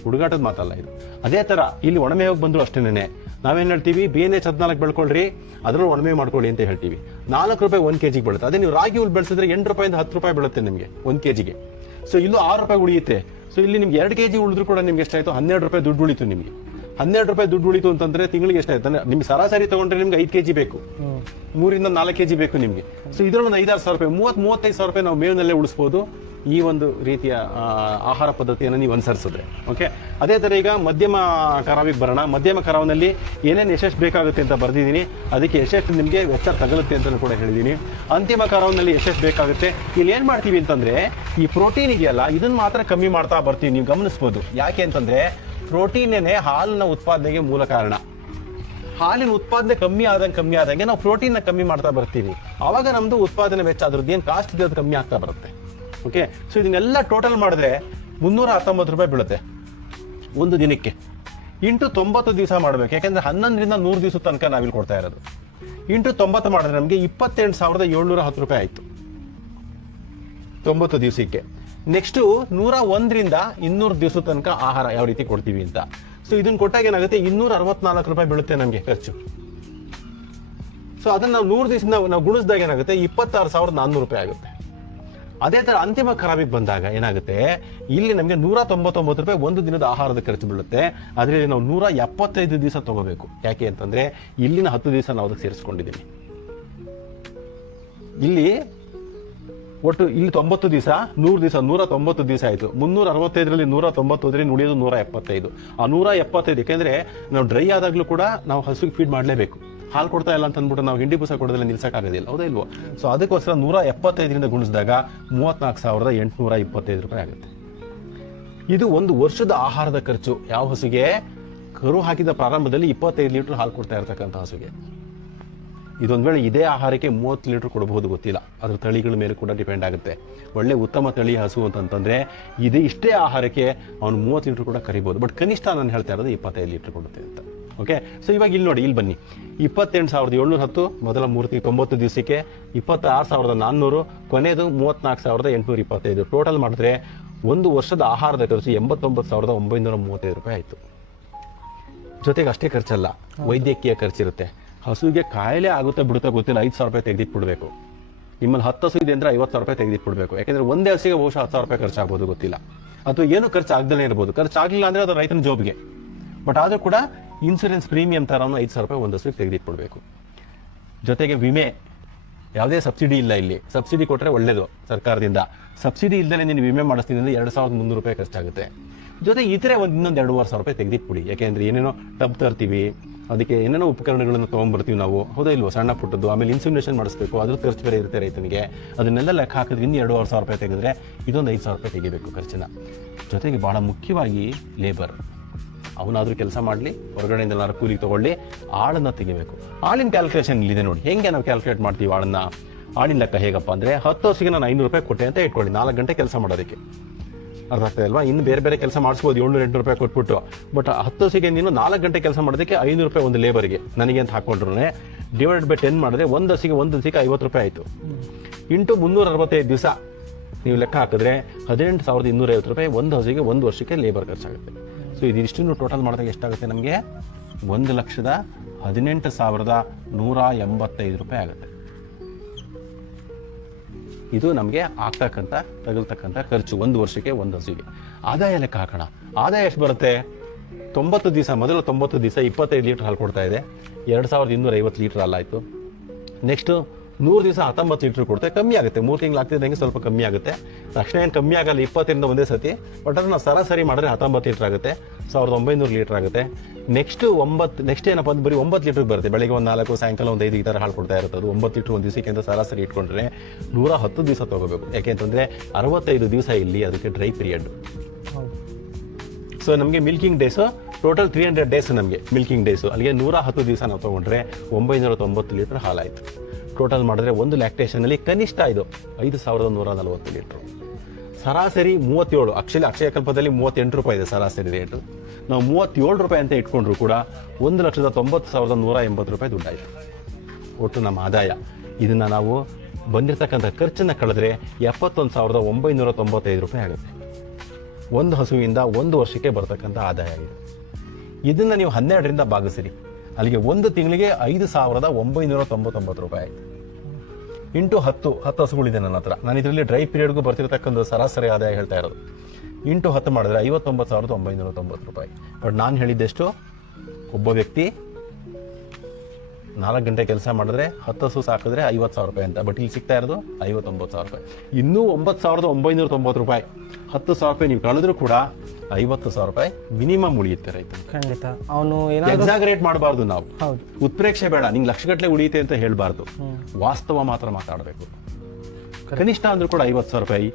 ಹುಡುಗಾಟದ ಮಾತಲ್ಲ ಇದು. ಅದೇ ಥರ ಇಲ್ಲಿ ಒಣಮೇವು ಬಂದರೂ ಅಷ್ಟೇನೆ. ನಾವೇನು ಹೇಳ್ತೀವಿ? BNH 14 ಬೆಳ್ಕೊಳ್ರಿ, ಅದರಲ್ಲೂ ಒಣಮೇವು ಮಾಡ್ಕೊಳ್ಳಿ ಅಂತ ಹೇಳ್ತೀವಿ. 4 ರೂಪಾಯಿ 1 kg ಬೀಳುತ್ತೆ. ಅದೇ ನೀವು ರಾಗಿ ಹುಲ್ ಬೆಳೆಸಿದ್ರೆ 8 ರೂಪಾಯಿಂದ 10 ರೂಪಾಯಿ ಬೀಳುತ್ತೆ ನಿಮಗೆ 1 kgಗೆ. ಸೊ ಇಲ್ಲೂ 6 ರೂಪಾಯಿ ಉಳಿಯುತ್ತೆ. ಸೊ ಇಲ್ಲಿ ನಿಮ್ಗೆ 2 kg ಉಳಿದ್ರು ಕೂಡ ನಿಮ್ಗೆ ಎಷ್ಟಾಯಿತು? 12 ರೂಪಾಯಿ ದುಡ್ಡು ಉಳಿತು ನಿಮಗೆ. 12 ರೂಪಾಯಿ ದುಡ್ಡು ಉಳಿತು ಅಂತಂದ್ರೆ ತಿಂಗಳಿಗೆ ಎಷ್ಟಾಯ್ತು? ನಿಮ್ಗೆ ಸರಾಸರಿ ತಗೊಂಡ್ರೆ ನಿಮ್ಗೆ 5 kg ಬೇಕು, 3 ರಿಂದ 4 kg ಬೇಕು ನಿಮಗೆ. ಸೊ ಇದರೊಂದು 5-6 ಸಾವಿರ ರೂಪಾಯಿ, 30-35 ಸಾವಿರ ರೂಪಾಯಿ ನಾವು ಮೇವಿನಲ್ಲೇ ಉಳಿಸ್ಬೋದು ಈ ಒಂದು ರೀತಿಯ ಆಹಾರ ಪದ್ಧತಿಯನ್ನು ನೀವು ಅನುಸರಿಸಿದ್ರೆ. ಓಕೆ. ಅದೇ ಥರ ಈಗ ಮಧ್ಯಮ ಕರಾವಿಗೆ ಬರೋಣ. ಮಧ್ಯಮ ಕರಾವಿನಲ್ಲಿ ಏನೇನು ಎಷ್ಟೆಷ್ಟು ಬೇಕಾಗುತ್ತೆ ಅಂತ ಬರೆದಿದ್ದೀನಿ. ಅದಕ್ಕೆ ಎಷ್ಟೆಷ್ಟು ನಿಮಗೆ ವೆಚ್ಚ ತಗಲುತ್ತೆ ಅಂತಲೂ ಕೂಡ ಹೇಳಿದ್ದೀನಿ. ಅಂತಿಮ ಕರಾವಿನಲ್ಲಿ ಎಷ್ಟೆಷ್ಟು ಬೇಕಾಗುತ್ತೆ. ಇಲ್ಲಿ ಏನು ಮಾಡ್ತೀವಿ ಅಂತಂದರೆ, ಈ ಪ್ರೋಟೀನ್ ಇದೆಯಲ್ಲ ಇದನ್ನು ಮಾತ್ರ ಕಮ್ಮಿ ಮಾಡ್ತಾ ಬರ್ತೀವಿ. ನೀವು ಗಮನಿಸ್ಬೋದು. ಯಾಕೆ ಅಂತಂದರೆ ಪ್ರೋಟೀನೇ ಹಾಲಿನ ಉತ್ಪಾದನೆಗೆ ಮೂಲ ಕಾರಣ. ಹಾಲಿನ ಉತ್ಪಾದನೆ ಕಮ್ಮಿ ಆದಂಗೆ ನಾವು ಪ್ರೋಟೀನ್ನ ಕಮ್ಮಿ ಮಾಡ್ತಾ ಬರ್ತೀವಿ. ಆವಾಗ ನಮ್ಮದು ಉತ್ಪಾದನೆ ವೆಚ್ಚ ಅದ್ರದ್ದು ಏನು ಕಾಸ್ಟ್ ಇದೆ ಅದು ಕಮ್ಮಿ ಆಗ್ತಾ ಬರುತ್ತೆ. ಓಕೆ. ಸೊ ಇದನ್ನೆಲ್ಲ ಟೋಟಲ್ ಮಾಡಿದ್ರೆ 319 ರೂಪಾಯಿ ಬೀಳುತ್ತೆ ಒಂದು ದಿನಕ್ಕೆ. ಇಂಟು 90 ದಿವಸ ಮಾಡಬೇಕು. ಯಾಕೆಂದರೆ 11ರಿಂದ 100 ದಿವಸ ತನಕ ನಾವಿಲ್ಲಿ ಕೊಡ್ತಾ ಇರೋದು. ಇಂಟು 90 ಮಾಡಿದ್ರೆ ನಮಗೆ 28,710 ರೂಪಾಯಿ ಆಯಿತು 90 ದಿವಸಕ್ಕೆ. ನೆಕ್ಸ್ಟು 101ರಿಂದ 200 ದಿವಸ ತನಕ ಆಹಾರ ಯಾವ ರೀತಿ ಕೊಡ್ತೀವಿ ಅಂತ. ಸೊ ಇದನ್ನ ಕೊಟ್ಟಾಗ ಏನಾಗುತ್ತೆ? 264 ರೂಪಾಯಿ ಬೀಳುತ್ತೆ ನಮಗೆ ಖರ್ಚು. ಸೊ ಅದನ್ನು ನಾವು 100 ದಿವಸದಿಂದ ನಾವು ಗುಣಿಸಿದಾಗ ಏನಾಗುತ್ತೆ? 26,400 ರೂಪಾಯಿ ಆಗುತ್ತೆ. ಅದೇ ತರ ಅಂತಿಮ ಖರಾಬಿಗೆ ಬಂದಾಗ ಏನಾಗುತ್ತೆ, ಇಲ್ಲಿ ನಮಗೆ 199 ರೂಪಾಯಿ ಒಂದು ದಿನದ ಆಹಾರದ ಖರ್ಚು ಬೀಳುತ್ತೆ. ಅದರಲ್ಲಿ ನಾವು 175 ದಿವಸ ತಗೋಬೇಕು. ಯಾಕೆ ಅಂತಂದ್ರೆ ಇಲ್ಲಿನ 10 ದಿವಸ ನಾವು ಅದಕ್ಕೆ ಸೇರಿಸ್ಕೊಂಡಿದ್ದೀವಿ. ಇಲ್ಲಿ ಒಟ್ಟು ಇಲ್ಲಿ 90 ದಿವಸ, 100 ದಿವಸ, 190 ದಿವಸ ಆಯಿತು. 365ರಲ್ಲಿ 190 ಉಳಿಯೋದು 175. ಆ 175 ಯಾಕೆಂದ್ರೆ ನಾವು ಡ್ರೈ ಆದಾಗ್ಲೂ ಕೂಡ ನಾವು ಹಸುಗೆ ಫೀಡ್ ಮಾಡಲೇಬೇಕು. ಹಾಲು ಕೊಡ್ತಾ ಇಲ್ಲ ಅಂತ ಅಂದ್ಬಿಟ್ಟು ನಾವು ಹಿಂಡಿ ಬೂಸ ಕೊಡೋದಲ್ಲ ನಿಲ್ಸಕ್ಕಾಗೋದಿಲ್ಲ, ಹೌದಾ ಇಲ್ವೋ? ಸೊ ಅದಕ್ಕೋಸ್ಕರ 175ರಿಂದ ಗುಣಿಸಿದಾಗ 34,825 ರೂಪಾಯಿ ಆಗುತ್ತೆ. ಇದು ಒಂದು ವರ್ಷದ ಆಹಾರದ ಖರ್ಚು. ಯಾವ ಹಸುಗೆ? ಕರು ಹಾಕಿದ ಪ್ರಾರಂಭದಲ್ಲಿ 25 ಲೀಟರ್ ಹಾಲು ಕೊಡ್ತಾ ಇರ್ತಕ್ಕಂಥ ಹಸುಗೆ. ಇದೊಂದು ವೇಳೆ ಇದೇ ಆಹಾರಕ್ಕೆ 30 ಲೀಟರ್ ಕೊಡಬಹುದು, ಗೊತ್ತಿಲ್ಲ. ಅದ್ರ ತಳಿಗಳ ಮೇಲೆ ಕೂಡ ಡಿಪೆಂಡ್ ಆಗುತ್ತೆ. ಒಳ್ಳೆ ಉತ್ತಮ ತಳಿ ಹಸು ಅಂತಂತಂದ್ರೆ ಇಷ್ಟೇ ಆಹಾರಕ್ಕೆ ಅವನು 30 ಲೀಟರ್ ಕೂಡ ಕರಿಬಹುದು. ಬಟ್ ಕನಿಷ್ಠ ನಾನು ಹೇಳ್ತಾ ಇರೋದು 25 ಲೀಟರ್ ಕೊಡುತ್ತೆ ಅಂತ. ಓಕೆ, ಸೊ ಇವಾಗ ಇಲ್ಲಿ ನೋಡಿ, ಇಲ್ಲಿ ಬನ್ನಿ. 28,710 ಮೊದಲ 90 ದಿವಸಕ್ಕೆ, 26,400 ಕೊನೆಯದು 34,825. ಟೋಟಲ್ ಮಾಡಿದ್ರೆ ಒಂದು ವರ್ಷದ ಆಹಾರದ ಖರ್ಚು 89,935 ರೂಪಾಯಿ ಆಯಿತು. ಜೊತೆಗೆ ಅಷ್ಟೇ ಖರ್ಚಲ್ಲ, ವೈದ್ಯಕೀಯ ಖರ್ಚಿರುತ್ತೆ. ಹಸುವಿಗೆ ಕಾಯಿಲೆ ಆಗುತ್ತೆ ಬಿಡುತ್ತಾ ಗೊತ್ತಿಲ್ಲ, 5,000 ರೂಪಾಯಿ ತೆಗೆದಿಟ್ಬಿಡ್ಬೇಕು. ನಿಮ್ಮಲ್ಲಿ 10 ಹಸು ಇದೆ ಅಂದ್ರೆ 50,000 ರೂಪಾಯಿ ತೆಗೆದಿಟ್ಬಿಡ್ಬೇಕು. ಯಾಕೆಂದ್ರೆ ಒಂದೇ ಹಸಿಗೆ ಬಹುಶಃ 10,000 ರೂಪಾಯಿ ಖರ್ಚಾಗ್ಬೋದು, ಗೊತ್ತಿಲ್ಲ. ಅಥವಾ ಏನು ಖರ್ಚು ಆಗದಲ್ಲೇ ಇರ್ಬೋದು. ಖರ್ಚಾಗಲಿಲ್ಲ ಅಂದ್ರೆ ಅದು ರೈತನ ಜಾಬ್ಗೆ. ಬಟ್ ಆದ್ರೂ ಕೂಡ ಇನ್ಸೂರೆನ್ಸ್ ಪ್ರೀಮಿಯಂ ತರನು 5,000 ರೂಪಾಯಿ ಒಂದು ಹಸುವಿಗೆ ತೆಗೆದಿಟ್ಬಿಡ್ಬೇಕು. ಜೊತೆಗೆ ವಿಮೆ, ಯಾವುದೇ ಸಬ್ಸಿಡಿ ಇಲ್ಲ ಇಲ್ಲಿ. ಸಬ್ಸಿಡಿ ಕೊಟ್ಟರೆ ಒಳ್ಳೇದು ಸರ್ಕಾರದಿಂದ. ಸಬ್ಸಿಡಿ ಇಲ್ಲದೆ ನೀನು ವಿಮೆ ಮಾಡಿಸ್ತೀನಿ ಅಂದ್ರೆ 2,300 ರೂಪಾಯಿ ಖರ್ಚಾಗುತ್ತೆ. ಜೊತೆಗೆ ಇತರೆ ಇನ್ನೊಂದು 2,500 ರೂಪಾಯಿ ತೆಗೆದಿಟ್ಬಿಡಿ. ಯಾಕೆಂದ್ರೆ ಏನೇನೋ ಟಬ್ ತರ್ತೀವಿ, ಅದಕ್ಕೆ ಏನೇನೋ ಉಪಕರಣಗಳನ್ನು ತೊಗೊಂಡ್ಬರ್ತೀವಿ ನಾವು, ಹೌದಾ ಇಲ್ವೋ? ಸಣ್ಣ ಪುಟ್ಟದ್ದು. ಆಮೇಲೆ ಇನ್ಸುಮಿನೇಷನ್ ಮಾಡಿಸ್ಬೇಕು, ಅದ್ರ ಖರ್ಚು ಬೇರೆ ಇರುತ್ತೆ ರೈತನಿಗೆ. ಅದನ್ನೆಲ್ಲ ಲೆಕ್ಕ ಹಾಕಿದ್ರೆ ಇನ್ನು 2,500 ರೂಪಾಯಿ ತೆಗೆದ್ರೆ ಇದೊಂದು 5,000 ರೂಪಾಯಿ ತೆಗಿಬೇಕು ಖರ್ಚಿನ. ಜೊತೆಗೆ ಬಹಳ ಮುಖ್ಯವಾಗಿ ಲೇಬರ್. ಅವನಾದ್ರೂ ಕೆಲಸ ಮಾಡಲಿ, ಹೊರಗಡೆಯಿಂದ ಎಲ್ಲಾರು ಕೂಲಿಗೆ ತಗೊಳ್ಳಿ, ಆಳನ್ನ ತೆಗಿಬೇಕು. ಆಳಿನ ಕ್ಯಾಲ್ಕುಲೇಷನ್ ಇಲ್ಲಿದೆ ನೋಡಿ. ಹೆಂಗೆ ನಾವು ಕ್ಯಾಲ್ಕುಲೇಟ್ ಮಾಡ್ತೀವಿ ಆಳನ್ನ? ಆಳಿನ ಲೆಕ್ಕ ಹೇಗಪ್ಪ ಅಂದರೆ, 10 ಹಸುಗೆ ನಾನು 500 ರೂಪಾಯಿ ಕೊಟ್ಟೆ ಅಂತ ಇಟ್ಕೊಳ್ಳಿ, 4 ಗಂಟೆ ಕೆಲಸ ಮಾಡೋದಕ್ಕೆ. ಅರ್ಥ ಆಗ್ತದೆ ಅಲ್ವಾ? ಇನ್ನು ಬೇರೆ ಬೇರೆ ಕೆಲಸ ಮಾಡಿಸ್ಬೋದು 700-800 ರೂಪಾಯಿ ಕೊಟ್ಬಿಟ್ಟು. ಬಟ್ 10 ಹಸುಗೆ ನೀನು 4 ಗಂಟೆ ಕೆಲಸ ಮಾಡೋದಕ್ಕೆ 500 ರೂಪಾಯಿ ಒಂದು ಲೇಬರ್ಗೆ ನನಗೆ ಅಂತ ಹಾಕೊಂಡ್ರು ಡಿವೈಡ್ ಬೈ 10 ಮಾಡಿದ್ರೆ ಒಂದು ಹಸಿಗೆ 50 ರೂಪಾಯಿ ಆಯಿತು. ಇಂಟು 365 ದಿವಸ ನೀವು ಲೆಕ್ಕ ಹಾಕಿದ್ರೆ 18,250 ರೂಪಾಯಿ ಒಂದು ಹಸುಗೆ ಒಂದು ವರ್ಷಕ್ಕೆ ಲೇಬರ್ ಖರ್ಚಾಗುತ್ತೆ. ಸೊ ಇದಿಷ್ಟು ಟೋಟಲ್ ಮಾಡಿದಾಗ ಎಷ್ಟಾಗುತ್ತೆ ನಮಗೆ? 1,18,185 ರೂಪಾಯಿ ಆಗುತ್ತೆ. ಇದು ನಮಗೆ ತಗಲ್ತಕ್ಕಂಥ ಖರ್ಚು ಒಂದು ವರ್ಷಕ್ಕೆ ಒಂದು ಹಸುವಿಗೆ. ಆದಾಯ ಲೆಕ್ಕ ಹಾಕೋಣ. ಆದಾಯ ಎಷ್ಟು ಬರುತ್ತೆ? 90 ದಿವಸ, ಮೊದಲು 90 ದಿವಸ 25 ಲೀಟರ್ ಹಾಲು ಕೊಡ್ತಾ ಇದೆ, 2,250 ಲೀಟರ್ ಹಾಲಾಯಿತು. ನೆಕ್ಸ್ಟು 100 ದಿವಸ 19 ಲೀಟರ್ ಕೊಡುತ್ತೆ. ಕಮ್ಮಿ ಆಗುತ್ತೆ, 3 ತಿಂಗಳು ಆಗ್ತಿದ್ದಂಗೆ ಸ್ವಲ್ಪ ಕಮ್ಮಿ ಆಗುತ್ತೆ. ತಕ್ಷಣ ಏನು ಕಮ್ಮಿ ಆಗಲ್ಲ, 20ರಿಂದ ಒಂದೇ ಸತಿ. ಬಟ್ ಅದನ್ನು ನಾವು ಸರಾಸರಿ ಮಾಡಿದ್ರೆ 19 ಲೀಟರ್ ಆಗುತ್ತೆ, 1,900 ಲೀಟರ್ ಆಗುತ್ತೆ. ನೆಕ್ಸ್ಟ್ ಏನಪ್ಪ ಅಂದ್ರೆ ಬರೀ 9 ಲೀಟರ್ ಬರುತ್ತೆ. ಬೆಳಗ್ಗೆ ಒಂದು 4, ಸಾಯಂಕಾಲ ಒಂದು 5 ಈ ಥರ ಹಾಲು ಕೊಡ್ತಾ ಇರುತ್ತೆ. ಅದು 9 ಲೀಟರ್ ಒಂದು ದಿವಸಕ್ಕೆ ಅಂತ ಸರಾಸರಿ ಇಟ್ಕೊಂಡ್ರೆ 110 ದಿವಸ ತಗೋಬೇಕು. ಯಾಕೆಂತಂದರೆ 65 ದಿವಸ ಇಲ್ಲಿ ಅದಕ್ಕೆ ಡ್ರೈ ಪೀರಿಯಡ್. ಸೊ ನಮಗೆ ಮಿಲ್ಕಿಂಗ್ ಡೇಸು ಟೋಟಲ್ 300 ಡೇಸ್ ನಮಗೆ ಮಿಲ್ಕಿಂಗ್ ಡೇಸು. ಅಲ್ಲಿಗೆ 110 ದಿವಸ ನಾವು ತೊಗೊಂಡ್ರೆ 990 ಲೀಟರ್ ಹಾಲಾಯಿತು. ಟೋಟಲ್ ಮಾಡಿದ್ರೆ ಒಂದು ಲ್ಯಾಕ್ಟೇಷನಲ್ಲಿ ಕನಿಷ್ಠ ಇದು 5,140 ಲೀಟ್ರು. ಸರಾಸರಿ 37, ಅಕ್ಷಯಕಲ್ಪದಲ್ಲಿ 38 ರೂಪಾಯಿ ಇದೆ ಸರಾಸರಿ ರೇಟು. ನಾವು 37 ರೂಪಾಯಿ ಅಂತ ಇಟ್ಕೊಂಡ್ರು ಕೂಡ 1,90,180 ರೂಪಾಯಿ ದುಡ್ಡಾಯಿತು ಒಟ್ಟು ನಮ್ಮ ಆದಾಯ. ಇದನ್ನು ನಾವು ಬಂದಿರತಕ್ಕಂಥ ಖರ್ಚನ್ನು ಕಳೆದ್ರೆ 71,995 ರೂಪಾಯಿ ಆಗುತ್ತೆ. ಒಂದು ಹಸುವಿಂದ ಒಂದು ವರ್ಷಕ್ಕೆ ಬರ್ತಕ್ಕಂಥ ಆದಾಯ ಇದೆ. ಇದನ್ನು ನೀವು 12ರಿಂದ ಭಾಗಿಸಿರಿ, ಅಲ್ಲಿಗೆ ಒಂದು ತಿಂಗಳಿಗೆ 5,999 ರೂಪಾಯಿ ಆಯಿತು. ಇಂಟು 10 ಹಸುಗಳಿದೆ ನನ್ನ ಹತ್ರ. ನಾನು ಇದರಲ್ಲಿ ಡ್ರೈ ಪೀರಿಯಡ್ಗೂ ಬರ್ತಿರತಕ್ಕಂಥ ಸರಾಸರಿ ಆದಾಯ ಹೇಳ್ತಾ ಇರೋದು. ಇಂಟು 10 ಮಾಡಿದ್ರೆ 59,990 ರೂಪಾಯಿ. ಬಟ್ ನಾನು ಹೇಳಿದ್ದೆಷ್ಟು? ಒಬ್ಬ ವ್ಯಕ್ತಿ 4 ಗಂಟೆ ಕೆಲಸ ಮಾಡಿದ್ರೆ 10 ಹಸು ಸಾಕಿದ್ರೆ 50,000 ರೂಪಾಯಿ ಅಂತ. ಬಟ್ ಇಲ್ಲಿ ಸಿಗ್ತಾ ಇರೋದು 59,000 ರೂಪಾಯಿ. ಇನ್ನೂ 9,990 ರೂಪಾಯಿ. 10,000 ರೂಪಾಯಿ ನೀವು ಕಳೆದ್ರೂ ಕೂಡ 50,000 ರೂಪಾಯಿ ಮಿನಿಮಮ್ ಉಳಿಯುತ್ತೆ ರೈತ. ಖಂಡಿತ. ಅವನು ಎಕ್ಸಾಗರೇಟ್ ಮಾಡಬಾರ್ದು ನಾವು. ಉತ್ಪ್ರೇಕ್ಷೆ ಬೇಡ, ನಿಂಗೆ ಲಕ್ಷಗಟ್ಟಲೆ ಉಳಿಯುತ್ತೆ ಅಂತ ಹೇಳ್ಬಾರ್ದು. ವಾಸ್ತವ ಮಾತ್ರ ಮಾತಾಡಬೇಕು. ಕನಿಷ್ಠ ಅಂದ್ರೂ ಕೂಡ 50,000 ರೂಪಾಯಿ.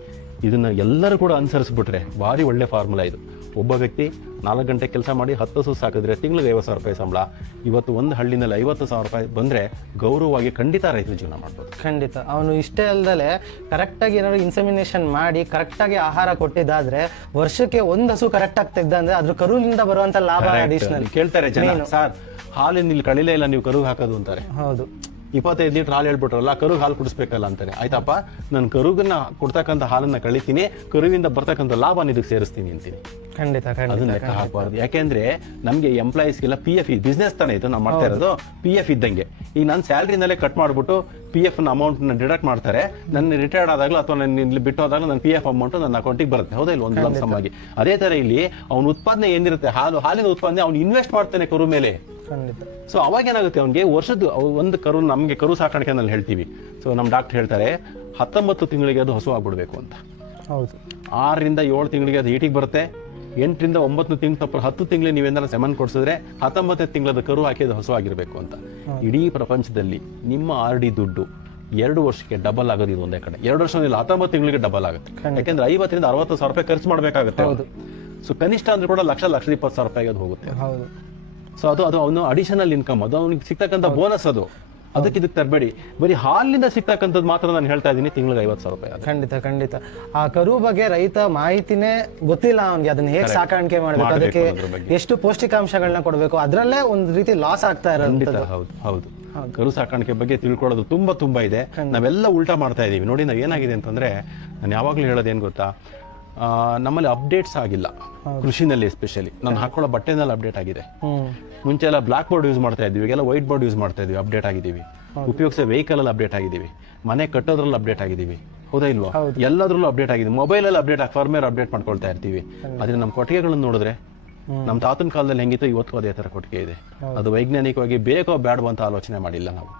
ಇದನ್ನ ಎಲ್ಲರೂ ಕೂಡ ಅನುಸರಿಸ್ಬಿಟ್ರೆ ಭಾರಿ ಒಳ್ಳೆ ಫಾರ್ಮುಲಾ ಇದು. ಒಬ್ಬ ವ್ಯಕ್ತಿ 4 ಗಂಟೆ ಕೆಲಸ ಮಾಡಿ 10 ಹಸು ಸಾಕಿದ್ರೆ ತಿಂಗಳಿಗೆ 50,000 ರೂಪಾಯಿ ಸಂಬಳ. ಇವತ್ತು ಒಂದು ಹಳ್ಳಿನಲ್ಲಿ 50,000 ರೂಪಾಯಿ ಬಂದ್ರೆ ಗೌರವವಾಗಿ ಖಂಡಿತ ರೈತರು ಜೀವನ ಮಾಡ್ಬೋದು. ಖಂಡಿತ. ಅವನು ಇಷ್ಟೇ ಅಲ್ಲದೆ ಕರೆಕ್ಟಾಗಿ ಏನಾದ್ರು ಇನ್ಸೆಮಿನೇಷನ್ ಮಾಡಿ ಕರೆಕ್ಟಾಗಿ ಆಹಾರ ಕೊಟ್ಟಿದ್ದಾದ್ರೆ ವರ್ಷಕ್ಕೆ ಒಂದು ಹಸು ಕರೆಕ್ಟಾಗಿ ತೆಗ್ದಂದ್ರೆ ಅದ್ರ ಕರುವಿನಿಂದ ಬರುವಂತ ಲಾಭ ಅಡಿಷನಲ್. ಕೇಳ್ತಾರೆ ಜನ, ಸರ್ ಹಾಲಿನ ಇಲ್ಲಿ ಕಳಿಲೇ ಇಲ್ಲ, ನೀವು ಕರುಗೆ ಹಾಕೋದು ಅಂತಾರೆ. ಹೌದು, 25 ಲೀಟರ್ ಹಾಲು ಹೇಳ್ಬಿಟ್ರಲ್ಲ, ಕರುಗೆ ಹಾಲು ಕುಡಿಸ್ಬೇಕಲ್ಲ ಅಂತಾನೆ. ಆಯ್ತಪ್ಪ, ನಾನು ಕರುಗನ್ನ ಕೊಡ್ತಕ್ಕಂಥ ಹಾಲನ್ನ ಕಳಿತೀನಿ, ಕರುವಿಂದ ಬರ್ತಕ್ಕಂಥ ಲಾಭ ಇದಕ್ಕೆ ಸೇರಿಸ್ತೀನಿ ಅಂತೀನಿ. ಖಂಡಿತ ಅದನ್ನ ಲೆಕ್ಕ ಹಾಕಬಾರ್ದು. ಯಾಕೆಂದ್ರೆ ನಮ್ಗೆ ಎಂಪ್ಲಾಯೀಸ್ಗೆಲ್ಲ PF ಬಿಸ್ನೆಸ್ ತಾನೇ ಇದು ನಾವು ಮಾಡ್ತಾ ಇರೋದು, PF ಇದ್ದಂಗೆ. ಈಗ ನನ್ನ ಸ್ಯಾಲ್ರಿನಲ್ಲೇ ಕಟ್ ಮಾಡ್ಬಿಟ್ಟು PF ಅಮೌಂಟ್ ಡಿಡಕ್ಟ್ ಮಾಡ್ತಾರೆ. ನನ್ನ ರಿಟೈರ್ಡ್ ಆದಾಗಲೂ ಅಥವಾ ನನ್ನ ಇಲ್ಲಿ ಬಿಟ್ಟು ಹೋದಾಗಲೂ ನನ್ನ PF ಅಮೌಂಟ್ ನನ್ನ ಅಕೌಂಟಿಗೆ ಬರುತ್ತೆ, ಹೌದಾ ಇಲ್ಲ, ಒಂದು ಲಂಸಮ್ ಆಗಿ. ಅದೇ ತರ ಇಲ್ಲಿ ಅವ್ನ ಉತ್ಪಾದನೆ ಏನಿರುತ್ತೆ, ಹಾಲಿನ ಉತ್ಪಾದನೆ ಅವ್ನು ಇನ್ವೆಸ್ಟ್ ಮಾಡ್ತಾನೆ ಕರು ಮೇಲೆ. ಸೊ ಅವಾಗ ಏನಾಗುತ್ತೆ, ಅವ್ನಿಗೆ ವರ್ಷದ ಒಂದು ಕರು, ನಮಗೆ ಕರು ಸಾಕಾಣಿಕೆ ನಲ್ಲಿ ಹೇಳ್ತೀವಿ. ಸೊ ನಮ್ಮ ಡಾಕ್ಟರ್ ಹೇಳ್ತಾರೆ 19 ತಿಂಗಳಿಗೆ ಅದು ಹಸು ಆಗ್ಬಿಡ್ಬೇಕು ಅಂತ. ಹೌದು, 6 ರಿಂದ 7 ತಿಂಗಳಿಗೆ ಅದು ಈಟಿಗೆ ಬರುತ್ತೆ. 8 ರಿಂದ 9 ತಿಂಗಳು ತಪ್ಪ 10 ತಿಂಗಳಿಗೆ ನೀವೇನಾದ್ರು ಸೆಮನ್ ಕೊಡಿಸಿದ್ರೆ 19ನೇ ತಿಂಗಳದ ಕರು ಹಾಕಿದ ಹಸು ಆಗಿರ್ಬೇಕು ಅಂತ. ಇಡೀ ಪ್ರಪಂಚದಲ್ಲಿ ನಿಮ್ಮ RD ದುಡ್ಡು 2 ವರ್ಷಕ್ಕೆ ಡಬಲ್ ಆಗೋದು ಇದು ಒಂದೇ ಕಡೆ. 2 ವರ್ಷ 19 ತಿಂಗಳಿಗೆ ಡಬಲ್ ಆಗುತ್ತೆ. ಯಾಕೆಂದ್ರೆ 50 ರಿಂದ 60 ಸಾವಿರ ರೂಪಾಯಿ ಖರ್ಚು ಮಾಡ್ಬೇಕಾಗುತ್ತೆ. ಸೊ ಕನಿಷ್ಠ ಅಂದ್ರೆ ಕೂಡ 1,20,000 ರೂಪಾಯಿ ಅದು ಹೋಗುತ್ತೆ. ಸೊ ಅದು ಅವನು ಅಡಿಷನಲ್ ಇನ್ಕಮ್, ಅದು ಅವ್ನಿಗೆ ಸಿಗ್ತಕ್ಕಂಥ ಬೋನಸ್. ಅದು ಅದಕ್ಕೆ ಇದಕ್ಕೆ ತರಬೇಡಿ. ಬರೀ ಹಾಲಿನಿಂದ ಸಿಗ್ತಕ್ಕಂಥದ್ದು ಮಾತ್ರ ನಾನು ಹೇಳ್ತಾ ಇದ್ದೀನಿ, ತಿಂಗಳಿಗೆ 50,000 ರೂಪಾಯಿ. ಖಂಡಿತ ಆ ಕರು ಬಗ್ಗೆ ರೈತ ಮಾಹಿತಿನೇ ಗೊತ್ತಿಲ್ಲ ಅವ್ನಿಗೆ, ಅದನ್ನ ಹೇಗೆ ಸಾಕಾಣಿಕೆ ಮಾಡ್ಬೇಕು, ಅದಕ್ಕೆ ಎಷ್ಟು ಪೌಷ್ಟಿಕಾಂಶಗಳನ್ನ ಕೊಡಬೇಕು, ಅದ್ರಲ್ಲೇ ಒಂದು ರೀತಿ ಲಾಸ್ ಆಗ್ತಾ ಇರೋದು. ಹೌದು, ಕರು ಸಾಕಾಣಿಕೆ ಬಗ್ಗೆ ತಿಳ್ಕೊಳ್ಳೋದು ತುಂಬಾ ಇದೆ. ನಾವೆಲ್ಲ ಉಲ್ಟಾ ಮಾಡ್ತಾ ಇದೀವಿ ನೋಡಿ. ನಾವ್ ಏನಾಗಿದೆ ಅಂತಂದ್ರೆ, ನಾನು ಯಾವಾಗ್ಲೂ ಹೇಳೋದೇನ್ ಗೊತ್ತಾ, ನಮ್ಮಲ್ಲಿ ಅಪ್ಡೇಟ್ಸ್ ಆಗಿಲ್ಲ ಕೃಷಿನಲ್ಲಿ. ಎಸ್ಪೆಷಲಿ ನಾನು ಹಾಕೊಳ್ಳೋ ಬಟ್ಟೆನಲ್ಲಿ ಅಪ್ಡೇಟ್ ಆಗಿದೆ. ಮುಂಚೆ ಎಲ್ಲ ಬ್ಲಾಕ್ ಬೋರ್ಡ್ ಯೂಸ್ ಮಾಡ್ತಾ ಇದ್ವಿ, ಈಗೆಲ್ಲ ವೈಟ್ ಬೋರ್ಡ್ ಯೂಸ್ ಮಾಡ್ತಾ ಇದ್ವಿ, ಅಪ್ಡೇಟ್ ಆಗಿದ್ದೀವಿ. ಉಪಯೋಗಿಸೋ ವೆಹಿಕಲ್ ಅಲ್ಲಿ ಅಪ್ಡೇಟ್ ಆಗಿದ್ದೀವಿ, ಮನೆ ಕಟ್ಟೋದ್ರಲ್ಲಿ ಅಪ್ಡೇಟ್ ಆಗಿದ್ದೀವಿ, ಹೌದಾ ಇಲ್ವಾ? ಎಲ್ಲದ್ರಲ್ಲೂ ಅಪ್ಡೇಟ್ ಆಗಿದೆ. ಮೊಬೈಲ್ ಅಲ್ಲಿ ಅಪ್ಡೇಟ್ ಫರ್ಮೇರ್ ಅಪ್ಡೇಟ್ ಮಾಡ್ಕೊಳ್ತಾ ಇರ್ತೀವಿ. ಆದ್ರೆ ನಮ್ಮ ಕೊಟ್ಟಿಗೆಗಳನ್ನು ನೋಡಿದ್ರೆ, ನಮ್ಮ ತಾತನ ಕಾಲದಲ್ಲಿ ಹೆಂಗಿತ್ತು, ಇವತ್ತು ಅದೇ ತರ ಕೊಟ್ಟಿಗೆ ಇದೆ. ಅದು ವೈಜ್ಞಾನಿಕವಾಗಿ ಬೇಕೋ ಬೇಡವೋ ಅಂತ ಆಲೋಚನೆ ಮಾಡಿಲ್ಲ ನಾವು.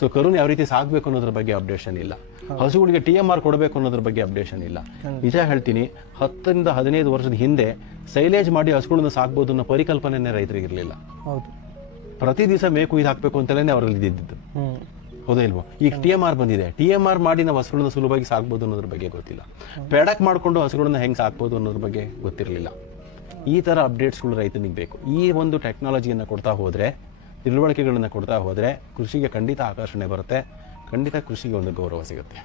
ಸೊ ಕರುನ ಯಾವ ರೀತಿ ಸಾಕ್ಬೇಕು ಅನ್ನೋದ್ರ ಬಗ್ಗೆ ಅಪ್ಡೇಷನ್ ಇಲ್ಲ. ಹಸುಗಳಿಗೆ TMR ಕೊಡಬೇಕು ಅನ್ನೋದ್ರ ಬಗ್ಗೆ ಅಪ್ಡೇಷನ್ ಇಲ್ಲ. ನಿಜ ಹೇಳ್ತೀನಿ, 10 ರಿಂದ 15 ವರ್ಷದ ಹಿಂದೆ ಸೈಲೇಜ್ ಮಾಡಿ ಹಸುಗಳನ್ನ ಸಾಕ್ಬೋದು ಅನ್ನೋ ಪರಿಕಲ್ಪನೆ ರೈತರಿಗೆ ಇರಲಿಲ್ಲ. ಪ್ರತಿ ದಿವಸ ಮೇವು ಕುಯ್ದು ಹಾಕ್ಬೇಕು ಅಂತಲೇ ಅವರಲ್ಲಿ ಇದ್ದಿದ್ದು, ಹೌದಾ ಇಲ್ವೋ? ಈಗ TMR ಬಂದಿದೆ. TMR ಮಾಡಿ ನಾವು ಹಸುಗಳನ್ನ ಸುಲಭವಾಗಿ ಸಾಕ್ಬೋದು ಅನ್ನೋದ್ರ ಬಗ್ಗೆ ಗೊತ್ತಿಲ್ಲ. ಪ್ಯಾಡಕ್ ಮಾಡ್ಕೊಂಡು ಹಸುಗಳನ್ನ ಹೆಂಗ್ ಸಾಕ್ಬೋದು ಅನ್ನೋದ್ರ ಬಗ್ಗೆ ಗೊತ್ತಿರಲಿಲ್ಲ. ಈ ತರ ಅಪ್ಡೇಟ್ಸ್ಗಳು ರೈತನಿಗೆ ಬೇಕು. ಈ ಒಂದು ಟೆಕ್ನಾಲಜಿಯನ್ನು ಕೊಡ್ತಾ ಹೋದ್ರೆ, ತಿಳುವಳಿಕೆಗಳನ್ನ ಕೊಡ್ತಾ ಹೋದ್ರೆ, ಕೃಷಿಗೆ ಖಂಡಿತ ಆಕರ್ಷಣೆ ಬರುತ್ತೆ, ಖಂಡಿತ ಕೃಷಿಗೆ ಒಂದು ಗೌರವ ಸಿಗುತ್ತೆ.